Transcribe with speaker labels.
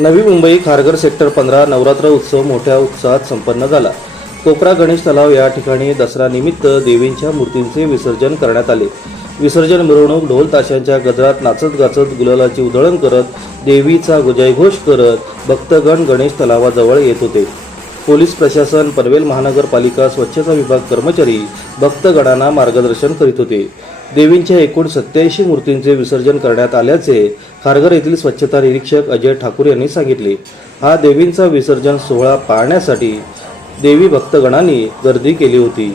Speaker 1: Navi Mumbai Kharghar sector पंधरा नवरात्र उत्सव मोठ्या उत्साहात संपन्न झाला. कोपरा गणेश तलाव या ठिकाणी दसरा निमित्त देवींच्या मूर्तींचे विसर्जन करण्यात आले. विसर्जन मिरवणूक ढोल ताशांच्या गजरात नाचत गाचत गुलालाची उधळण करत देवीचा जयघोष करत भक्तगण गणेश तलावाजवळ येत होते. पोलीस प्रशासन पनवेल महानगरपालिका स्वच्छता विभाग कर्मचारी भक्तगणांना मार्गदर्शन करीत होते. देवींच्या एकूण सत्याऐंशी मूर्तींचे विसर्जन करण्यात आल्याचे खारघर येथील स्वच्छता निरीक्षक अजय ठाकूर यांनी सांगितले. हा देवींचा विसर्जन सोहळा पाहण्यासाठी देवी भक्तगणांनी गर्दी केली होती.